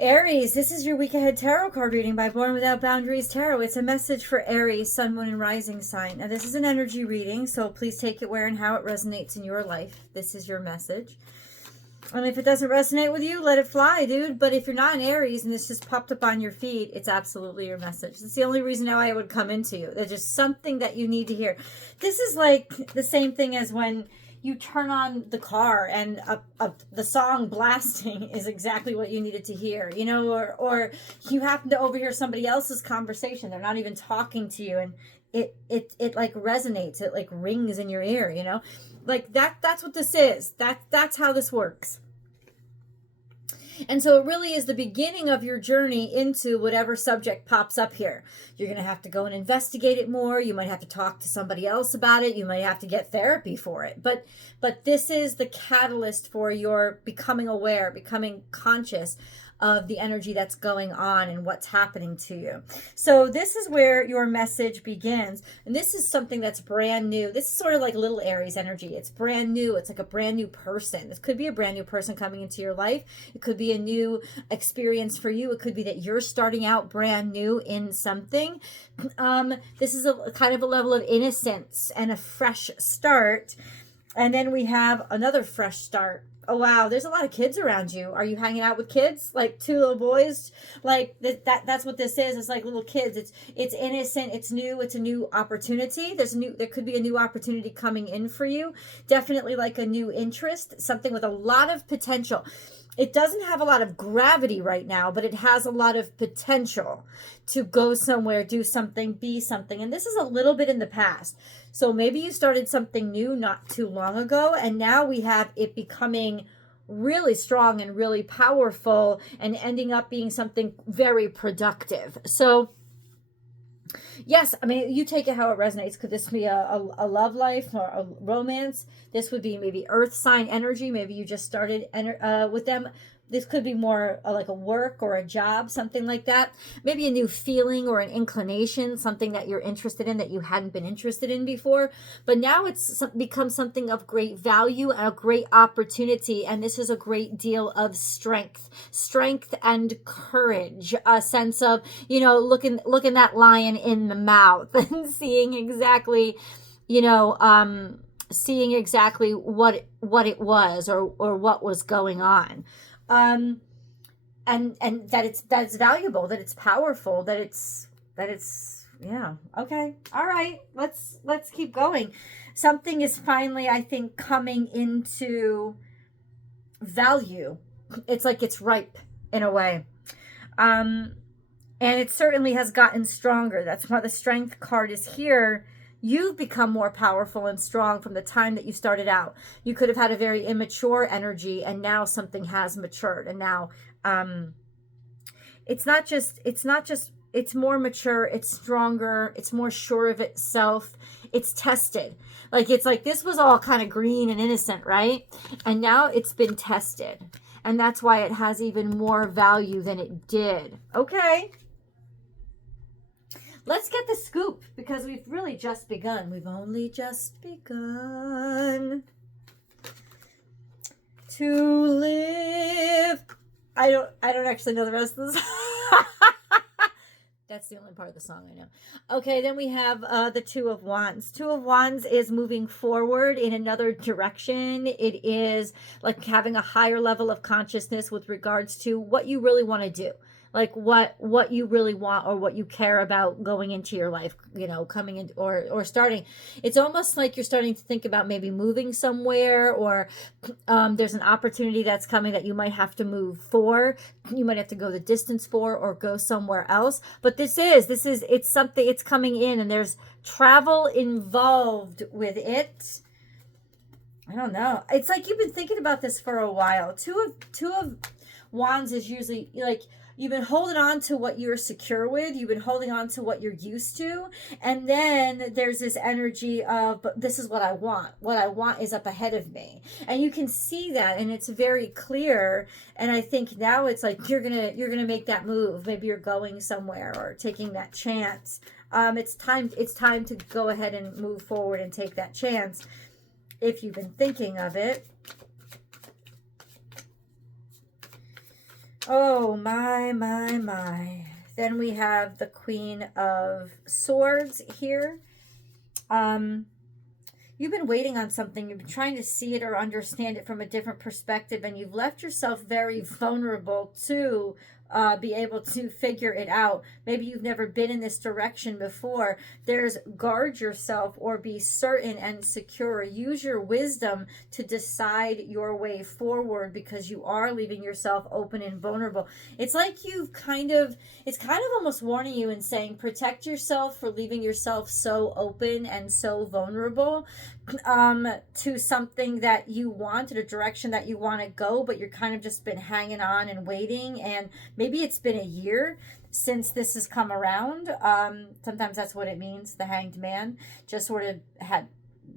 Aries, this is your week ahead tarot card reading by Born Without Boundaries Tarot. It's a message for Aries, Sun, Moon, and Rising sign. Now, this is an energy reading, so please take it where and how it resonates in your life. This is your message. And if it doesn't resonate with you, let it fly, dude. But if you're not an Aries and this just popped up on your feed, it's absolutely your message. It's the only reason why I would come into you. There's just something that you need to hear. This is like the same thing as when you turn on the car and the song blasting is exactly what you needed to hear, you know, or you happen to overhear somebody else's conversation. They're not even talking to you, and it like resonates. It like rings in your ear, you know, like that's what this is. That's how this works. And so it really is the beginning of your journey into whatever subject pops up here. You're going to have to go and investigate it more. You might have to talk to somebody else about it. You might have to get therapy for it. But this is the catalyst for your becoming aware, becoming conscious of the energy that's going on and what's happening to you. So this is where your message begins. And this is something that's brand new. This is sort of like little Aries energy. It's brand new. It's like a brand new person. This could be a brand new person coming into your life. It could be a new experience for you. It could be that you're starting out brand new in something. This is a kind of a level of innocence and a fresh start. And then we have another fresh start. Oh, wow. There's a lot of kids around you. Are you hanging out with kids? Like two little boys? Like that's what this is. It's like little kids. It's innocent. It's new. It's a new opportunity. There could be a new opportunity coming in for you. Definitely like a new interest, something with a lot of potential. It doesn't have a lot of gravity right now, but it has a lot of potential to go somewhere, do something, be something. And this is a little bit in the past. So maybe you started something new not too long ago, and now we have it becoming really strong and really powerful and ending up being something very productive. So yes, I mean, you take it how it resonates. Could this be a love life or a romance? This would be maybe earth sign energy. Maybe you just started with them. This could be more like a work or a job, something like that. Maybe a new feeling or an inclination, something that you're interested in that you hadn't been interested in before. But now it's become something of great value and a great opportunity. And this is a great deal of strength and courage, a sense of, you know, looking that lion in the mouth and seeing exactly, you know, seeing exactly what it was or what was going on. And that's valuable, that it's powerful, that it's yeah. Okay. All right. Let's keep going. Something is finally, I think, coming into value. It's like it's ripe in a way. And it certainly has gotten stronger. That's why the strength card is here. You've become more powerful and strong from the time that you started out. You could have had a very immature energy, and now something has matured. And now it's more mature, it's stronger, it's more sure of itself, it's tested. It's like this was all kind of green and innocent, right? And now it's been tested. And that's why it has even more value than it did. Okay. Let's get the scoop, because we've really just begun. We've only just begun to live. I don't actually know the rest of the song. That's the only part of the song I know. Okay, then we have the Two of Wands. Two of Wands is moving forward in another direction. It is like having a higher level of consciousness with regards to what you really want to do. Like what you really want or what you care about going into your life, you know, coming in or starting. It's almost like you're starting to think about maybe moving somewhere, or there's an opportunity that's coming that you might have to move for. You might have to go the distance for, or go somewhere else. But it's something, it's coming in, and there's travel involved with it. I don't know. It's like you've been thinking about this for a while. Two of Wands is usually like, you've been holding on to what you're secure with. You've been holding on to what you're used to. And then there's this energy of, but this is what I want. What I want is up ahead of me. And you can see that, and it's very clear. And I think now it's like you're gonna make that move. Maybe you're going somewhere or taking that chance. It's time to go ahead and move forward and take that chance if you've been thinking of it. Oh, my. Then we have the Queen of Swords here. You've been waiting on something. You've been trying to see it or understand it from a different perspective, and you've left yourself very vulnerable to be able to figure it out. Maybe you've never been in this direction before. There's guard yourself or be certain and secure. Use your wisdom to decide your way forward because you are leaving yourself open and vulnerable. It's like it's kind of almost warning you and saying, protect yourself for leaving yourself so open and so vulnerable to something that you want, in a direction that you want to go, but you're kind of just been hanging on and waiting. And maybe it's been a year since this has come around. Sometimes that's what it means. The Hanged Man just sort of had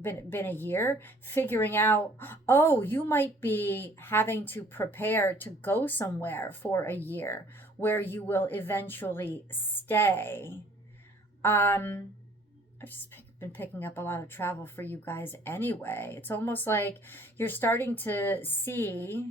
been a year figuring out, oh, you might be having to prepare to go somewhere for a year where you will eventually stay. I've just been picking up a lot of travel for you guys anyway. It's almost like you're starting to see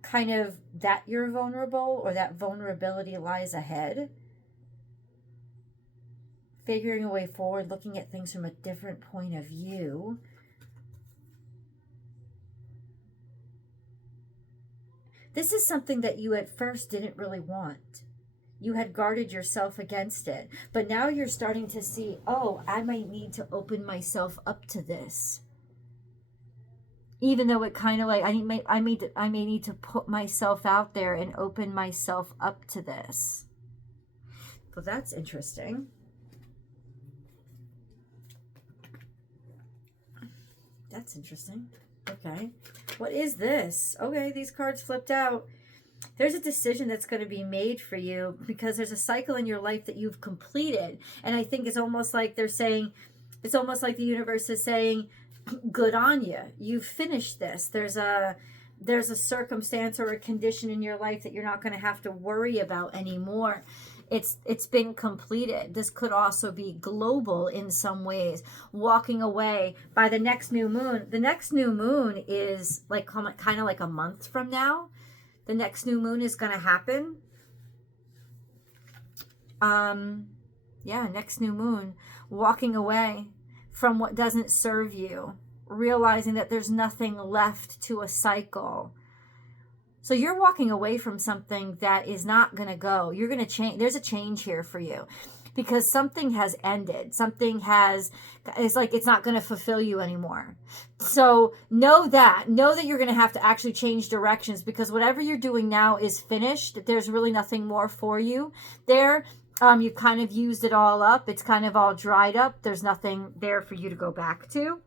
kind of that you're vulnerable, or that vulnerability lies ahead. Figuring a way forward, looking at things from a different point of view. This is something that you at first didn't really want. You had guarded yourself against it. But now you're starting to see, oh, I might need to open myself up to this. Even though it kind of like, I may need to put myself out there and open myself up to this. Well, that's interesting. That's interesting. Okay. What is this? Okay, these cards flipped out. There's a decision that's going to be made for you because there's a cycle in your life that you've completed. And I think it's almost like they're saying, it's almost like the universe is saying, good on you. You've finished this. There's a circumstance or a condition in your life that you're not going to have to worry about anymore. It's been completed. This could also be global in some ways. Walking away by the next new moon. The next new moon is like kind of like a month from now. The next new moon is going to happen. Next new moon. Walking away from what doesn't serve you. Realizing that there's nothing left to a cycle. So you're walking away from something that is not going to go. You're going to change. There's a change here for you. Because something has ended. It's like it's not going to fulfill you anymore. So know that you're going to have to actually change directions, because whatever you're doing now is finished. There's really nothing more for you there. You've kind of used it all up. It's kind of all dried up. There's nothing there for you to go back to.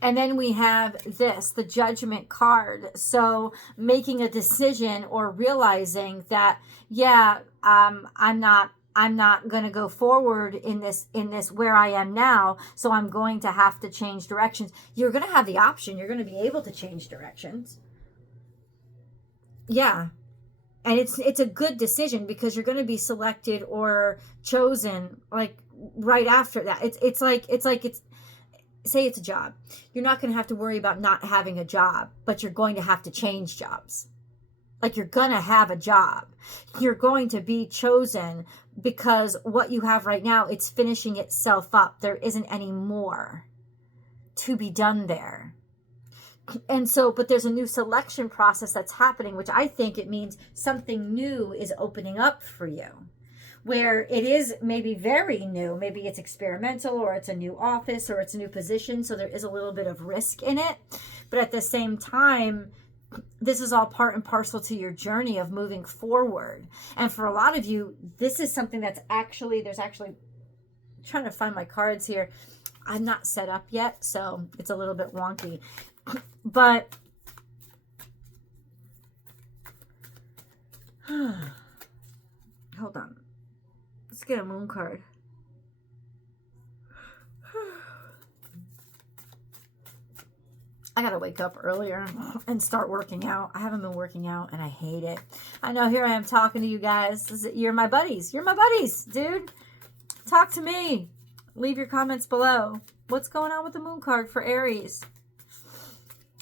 And then we have this, the Judgment card. So making a decision or realizing that, I'm not going to go forward in this where I am now. So I'm going to have to change directions. You're going to have the option. You're going to be able to change directions. Yeah. And it's a good decision because you're going to be selected or chosen like right after that. It's like say it's a job. You're not going to have to worry about not having a job, but you're going to have to change jobs. Like you're going to have a job. You're going to be chosen because what you have right now, it's finishing itself up. There isn't any more to be done there. And so, but there's a new selection process that's happening, which I think it means something new is opening up for you. Where it is maybe very new, maybe it's experimental, or it's a new office, or it's a new position, so there is a little bit of risk in it. But at the same time, this is all part and parcel to your journey of moving forward. And for a lot of you, this is something that's I'm trying to find my cards here. I'm not set up yet, so it's a little bit wonky. But hold on. Let's get a moon card. I gotta wake up earlier and start working out. I haven't been working out and I hate it. I know, here I am talking to you guys. You're my buddies. You're my buddies, dude. Talk to me. Leave your comments below. What's going on with the moon card for Aries?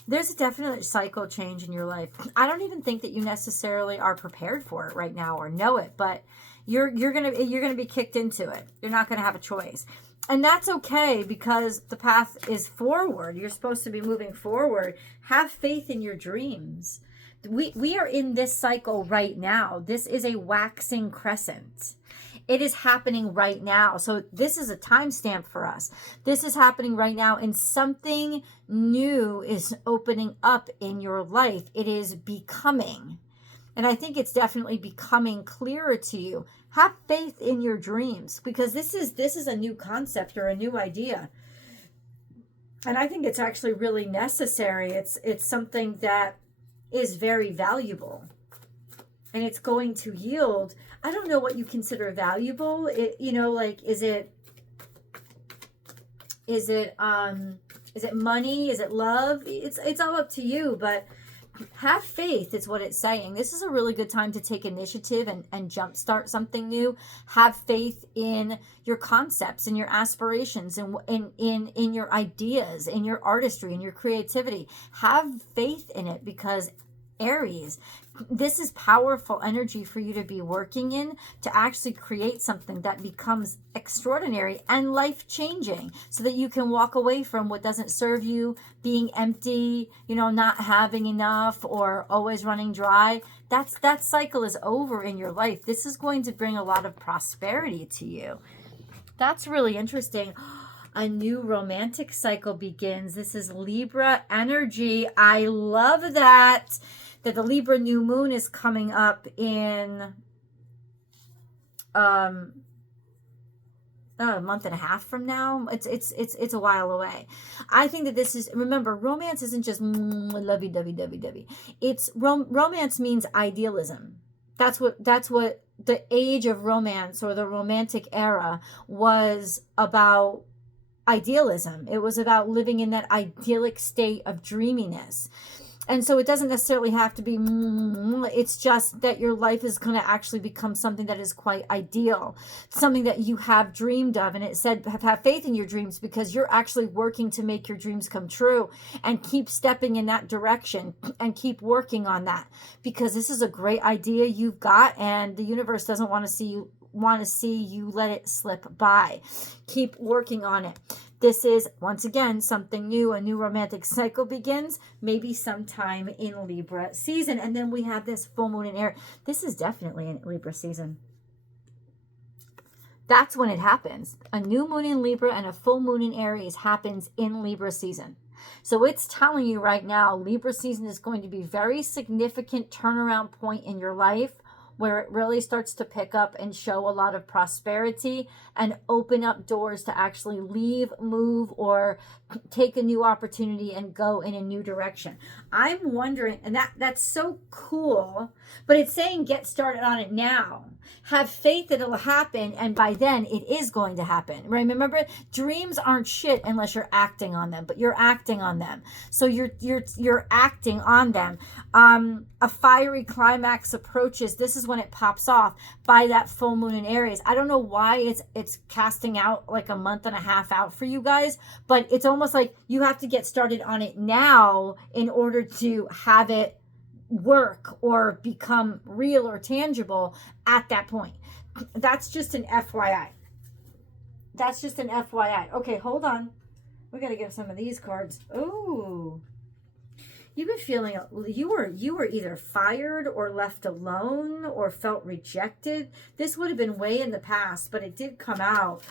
There's a definite cycle change in your life. I don't even think that you necessarily are prepared for it right now or know it, but you're gonna be kicked into it. You're not gonna have a choice. And that's okay, because the path is forward. You're supposed to be moving forward. Have faith in your dreams. We are in this cycle right now. This is a waxing crescent. It is happening right now. So this is a timestamp for us. This is happening right now, and something new is opening up in your life. It is becoming. And I think it's definitely becoming clearer to you. Have faith in your dreams, because this is a new concept or a new idea. And I think it's actually really necessary. It's something that is very valuable. And it's going to yield. I don't know what you consider valuable. Like, is it money? Is it love? It's all up to you, but have faith is what it's saying. This is a really good time to take initiative and jumpstart something new. Have faith in your concepts and your aspirations and in your ideas, in your artistry, in your creativity. Have faith in it, because Aries, this is powerful energy for you to be working in, to actually create something that becomes extraordinary and life-changing, so that you can walk away from what doesn't serve you, being empty, not having enough, or always running dry. That cycle is over in your life. This is going to bring a lot of prosperity to you. That's really interesting. A new romantic cycle begins. This is Libra energy. I love that the Libra new moon is coming up in a month and a half from now. It's a while away. I think that this is, remember, romance isn't just lovey-dovey. It's romance means idealism. That's what the age of romance, or the romantic era, was about. Idealism. It was about living in that idyllic state of dreaminess. And so it doesn't necessarily have to be, it's just that your life is going to actually become something that is quite ideal, something that you have dreamed of. And it said, have faith in your dreams, because you're actually working to make your dreams come true, and keep stepping in that direction and keep working on that, because this is a great idea you've got, and the universe doesn't want to see you let it slip by. Keep working on it. This is, once again, something new. A new romantic cycle begins, maybe sometime in Libra season. And then we have this full moon in Aries. This is definitely in Libra season. That's when it happens. A new moon in Libra and a full moon in Aries happens in Libra season. So it's telling you right now, Libra season is going to be a very significant turnaround point in your life, where it really starts to pick up and show a lot of prosperity and open up doors to actually leave, move, or take a new opportunity and go in a new direction. I'm wondering, and that's so cool, but it's saying get started on it now. Have faith that it'll happen, and by then it is going to happen. Right? Remember, dreams aren't shit unless you're acting on them, but you're acting on them. So you're acting on them. A fiery climax approaches. This is when it pops off by that full moon in Aries. I don't know why it's casting out like a month and a half out for you guys, but it's almost like you have to get started on it now in order to have it work or become real or tangible at that point. That's just an FYI. Okay, hold on. We got to give some of these cards. Oh, you've been feeling you were either fired or left alone or felt rejected. This would have been way in the past, but it did come out.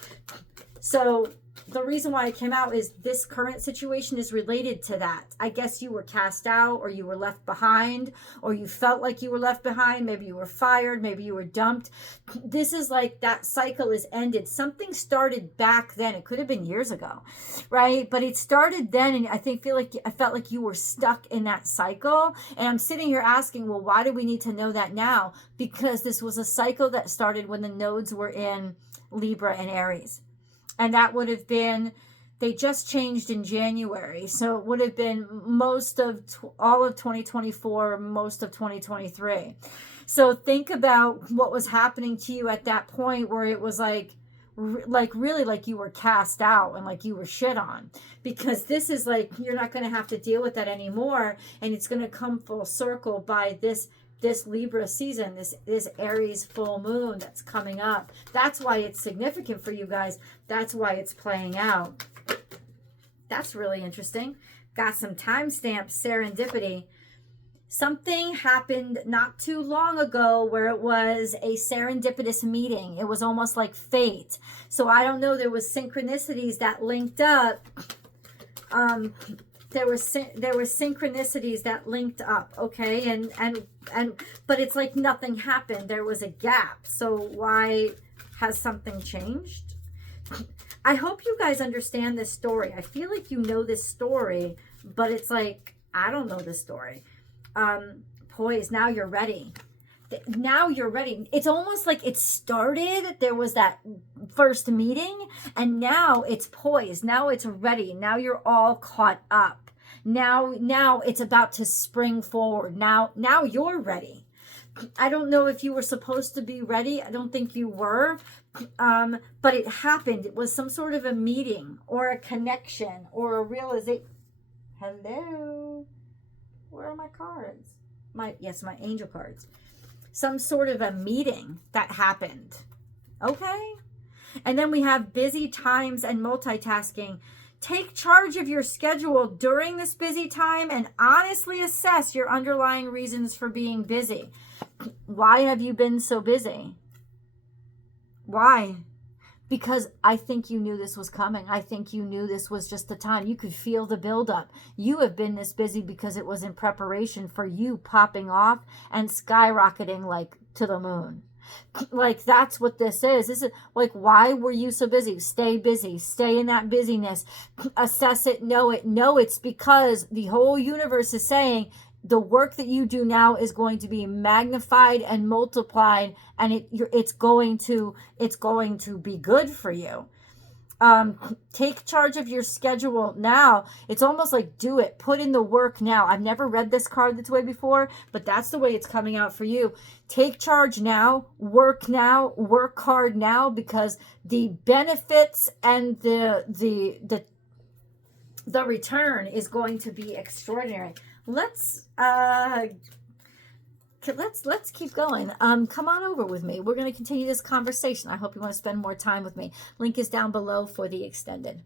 So the reason why it came out is this current situation is related to that. I guess you were cast out, or you were left behind, or you felt like you were left behind. Maybe you were fired. Maybe you were dumped. This is like that cycle is ended. Something started back then. It could have been years ago, right? But it started then, and I felt like you were stuck in that cycle. And I'm sitting here asking, well, why do we need to know that now? Because this was a cycle that started when the nodes were in Libra and Aries. And that would have been, they just changed in January. So it would have been all of 2024, most of 2023. So think about what was happening to you at that point, where it was like, like really like you were cast out and like you were shit on, because this is like you're not going to have to deal with that anymore, and it's going to come full circle by this Libra season, this Aries full moon that's coming up. That's why it's significant for you guys. That's why it's playing out. That's really interesting. Got some timestamps, serendipity. Something happened not too long ago where it was a serendipitous meeting. It was almost like fate. So I don't know, there was synchronicities that linked up. There were synchronicities that linked up, okay? And but it's like nothing happened. There was a gap. So why has something changed? I hope you guys understand this story. I feel like you know this story, but it's like, I don't know this story. Poise, now you're ready. Now you're ready. It's almost like it started, there was that first meeting, and now it's poised. Now it's ready. Now you're all caught up. Now it's about to spring forward. Now you're ready. I don't know if you were supposed to be ready. I don't think you were. But it happened. It was some sort of a meeting or a connection or a realization. Hello. Where are my cards? My angel cards. Some sort of a meeting that happened. Okay. And then we have busy times and multitasking. Take charge of your schedule during this busy time and honestly assess your underlying reasons for being busy. Why have you been so busy? Why? Because I think you knew this was coming. I think you knew this was just the time. You could feel the buildup. You have been this busy because it was in preparation for you popping off and skyrocketing like to the moon. Like that's what this is. This is like, why were you so busy? Stay busy. Stay in that busyness. Assess it. Know it. Know it's because the whole universe is saying the work that you do now is going to be magnified and multiplied, and it's going to be good for you. Take charge of your schedule now. It's almost like do it. Put in the work now. I've never read this card this way before, but that's the way it's coming out for you. Take charge now. Work now. Work hard now, because the benefits and the return is going to be extraordinary. Let's keep going. Come on over with me. We're going to continue this conversation. I hope you want to spend more time with me. Link is down below for the extended.